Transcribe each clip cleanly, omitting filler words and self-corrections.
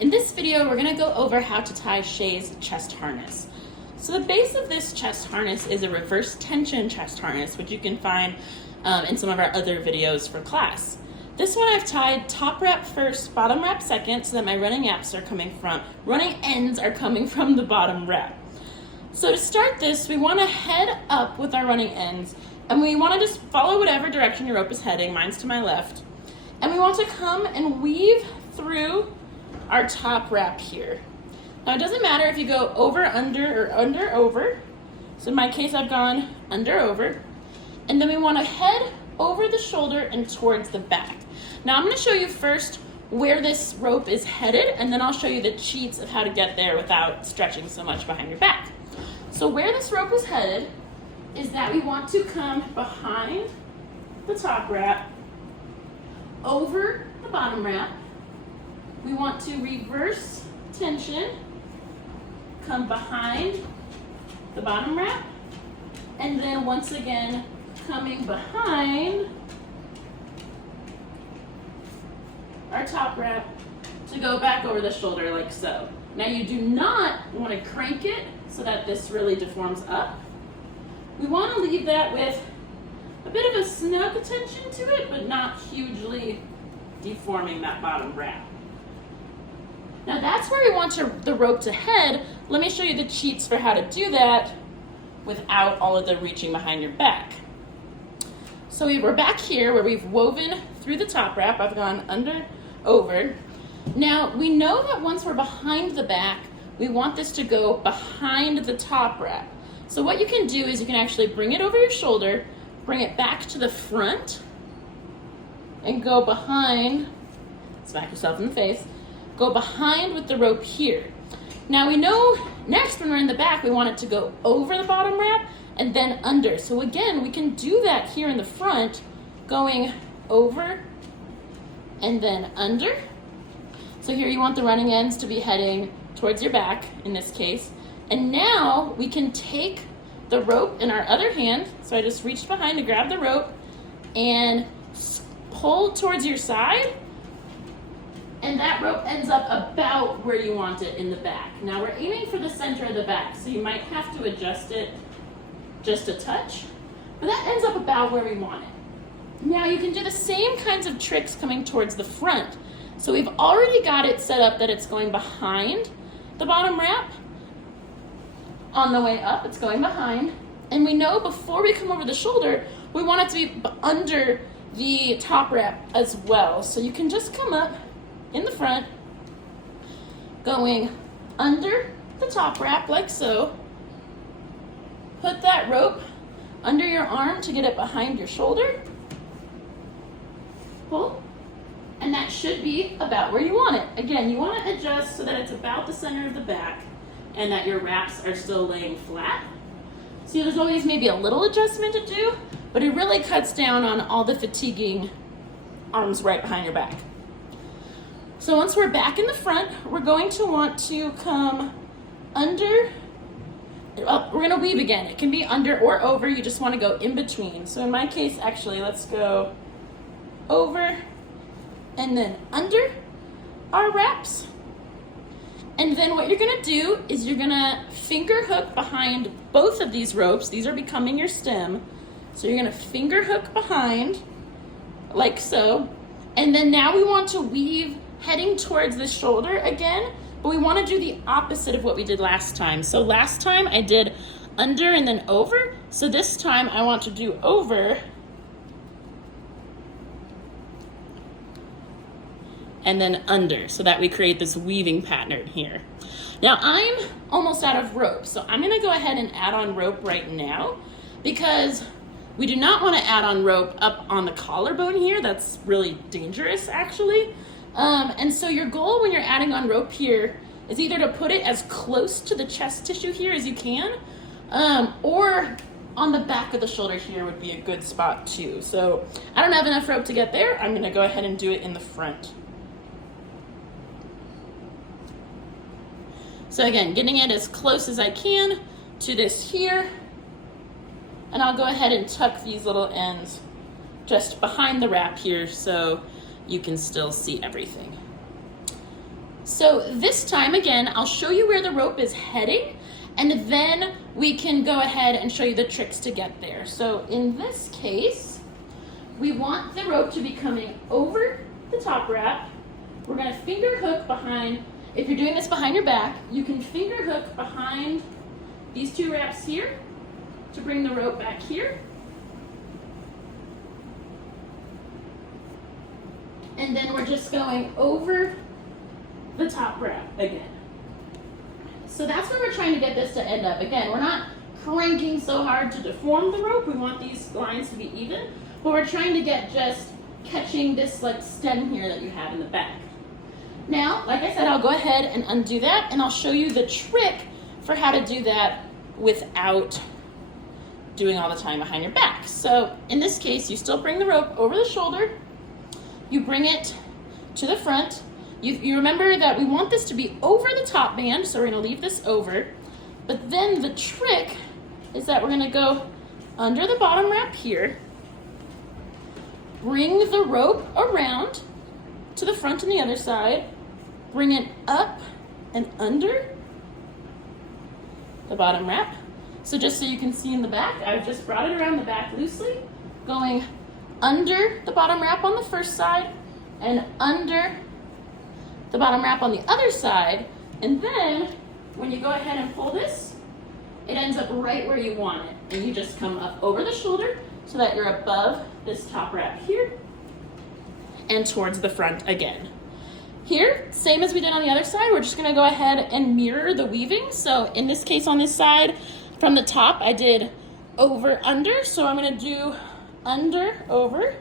In this video, we're gonna go over how to tie Shay's chest harness. So the base of this chest harness is a reverse tension chest harness, which you can find in some of our other videos for class. This one I've tied top wrap first, bottom wrap second, so that my running ends are coming from the bottom wrap. So to start this, we wanna head up with our running ends, and we wanna just follow whatever direction your rope is heading. Mine's to my left. And we want to come and weave through our top wrap here. Now it doesn't matter if you go over, under, or under, over. So in my case, I've gone under, over. And then we want to head over the shoulder and towards the back. Now I'm going to show you first where this rope is headed, and then I'll show you the cheats of how to get there without stretching so much behind your back. So where this rope is headed is that we want to come behind the top wrap, over the bottom wrap. We want to reverse tension, come behind the bottom wrap, and then once again coming behind our top wrap to go back over the shoulder like so. Now you do not want to crank it so that this really deforms up. We want to leave that with a bit of a snug tension to it, but not hugely deforming that bottom wrap. Now that's where we want the rope to head. Let me show you the cheats for how to do that without all of the reaching behind your back. So we're back here where we've woven through the top wrap. I've gone under, over. Now we know that once we're behind the back, we want this to go behind the top wrap. So what you can do is you can actually bring it over your shoulder, bring it back to the front, and go behind, smack yourself in the face, go behind with the rope here. Now we know next when we're in the back, we want it to go over the bottom wrap and then under. So again, we can do that here in the front, going over and then under. So here you want the running ends to be heading towards your back in this case. And now we can take the rope in our other hand. So I just reached behind to grab the rope and pull towards your side, and that rope ends up about where you want it in the back. Now we're aiming for the center of the back, so you might have to adjust it just a touch, but that ends up about where we want it. Now you can do the same kinds of tricks coming towards the front. So we've already got it set up that it's going behind the bottom wrap. On the way up, it's going behind. And we know before we come over the shoulder, we want it to be under the top wrap as well. So you can just come up in the front, going under the top wrap like so. Put that rope under your arm to get it behind your shoulder. Pull, and that should be about where you want it. Again, you want to adjust so that it's about the center of the back and that your wraps are still laying flat. See, there's always maybe a little adjustment to do, but it really cuts down on all the fatiguing arms right behind your back. So once we're back in the front, we're going to want to come under. We're going to weave again. It can be under or over. You just want to go in between. So in my case, actually, let's go over and then under our wraps. And then what you're going to do is you're going to finger hook behind both of these ropes. These are becoming your stem. So you're going to finger hook behind like so. And then now we want to weave heading towards the shoulder again, but we want to do the opposite of what we did last time. So last time I did under and then over. So this time I want to do over and then under, so that we create this weaving pattern here. Now I'm almost out of rope, so I'm going to go ahead and add on rope right now, because we do not want to add on rope up on the collarbone here. That's really dangerous, actually. And so your goal when you're adding on rope here is either to put it as close to the chest tissue here as you can, or on the back of the shoulder here would be a good spot too. So I don't have enough rope to get there. I'm going to go ahead and do it in the front. So again, getting it as close as I can to this here. And I'll go ahead and tuck these little ends just behind the wrap here so you can still see everything. So this time, again, I'll show you where the rope is heading, and then we can go ahead and show you the tricks to get there. So in this case, we want the rope to be coming over the top wrap. We're gonna finger hook behind, if you're doing this behind your back, you can finger hook behind these two wraps here to bring the rope back here. And then we're just going over the top wrap again. So that's where we're trying to get this to end up. Again, we're not cranking so hard to deform the rope. We want these lines to be even, but we're trying to get just catching this like stem here that you have in the back. Now, like I said, I'll go ahead and undo that, and I'll show you the trick for how to do that without doing all the time behind your back. So in this case, you still bring the rope over the shoulder, you bring it to the front. You remember that we want this to be over the top band, so we're gonna leave this over. But then the trick is that we're gonna go under the bottom wrap here, bring the rope around to the front and the other side, bring it up and under the bottom wrap. So just so you can see in the back, I've just brought it around the back loosely, going under the bottom wrap on the first side and under the bottom wrap on the other side. And then when you go ahead and pull this, it ends up right where you want it. And you just come up over the shoulder so that you're above this top wrap here and towards the front again. Here, same as we did on the other side, we're just gonna go ahead and mirror the weaving. So in this case on this side, from the top, I did over, under. So I'm gonna do under, over,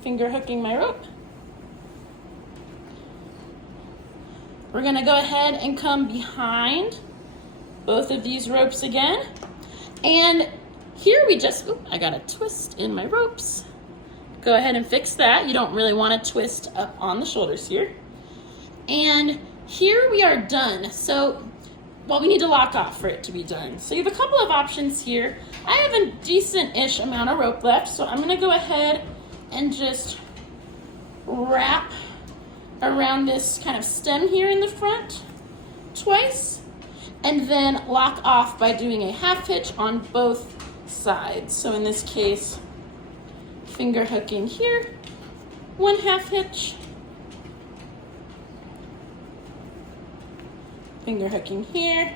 finger hooking my rope. We're gonna go ahead and come behind both of these ropes again. And here we just, I got a twist in my ropes. Go ahead and fix that. You don't really want to twist up on the shoulders here. And here we are done. So, well, we need to lock off for it to be done. So you have a couple of options here. I have a decent-ish amount of rope left, so I'm gonna go ahead and just wrap around this kind of stem here in the front twice, and then lock off by doing a half hitch on both sides. So in this case, finger hooking here, one half hitch, finger hooking here,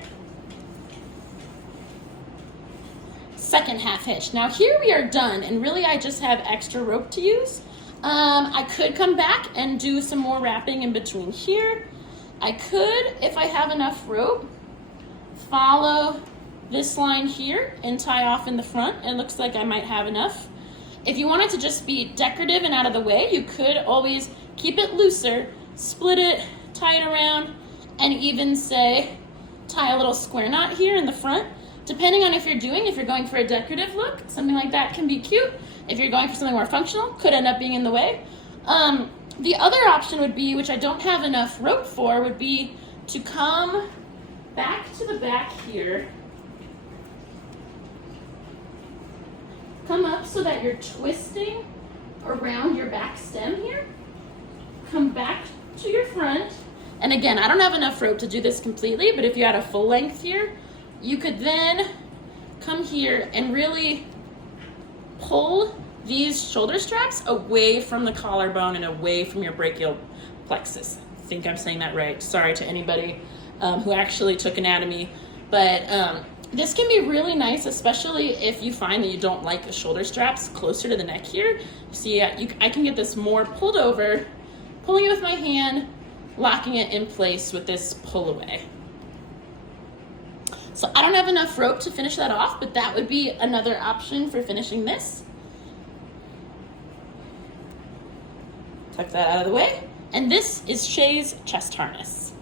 second half hitch. Now here we are done, and really I just have extra rope to use. I could come back and do some more wrapping in between here. I could, if I have enough rope, follow this line here and tie off in the front. It looks like I might have enough. If you want it to just be decorative and out of the way, you could always keep it looser, split it, tie it around, and even say, tie a little square knot here in the front. Depending on if you're going for a decorative look, something like that can be cute. If you're going for something more functional, could end up being in the way. The other option would be, which I don't have enough rope for, would be to come back to the back here. Come up so that you're twisting around your back stem here. Come back to your front. And again, I don't have enough rope to do this completely, but if you had a full length here, you could then come here and really pull these shoulder straps away from the collarbone and away from your brachial plexus. I think I'm saying that right. Sorry to anybody who actually took anatomy, but this can be really nice, especially if you find that you don't like the shoulder straps closer to the neck here. See, I can get this more pulled over, pulling it with my hand, locking it in place with this pull away. So I don't have enough rope to finish that off, but that would be another option for finishing this. Tuck that out of the way. And this is Shay's chest harness.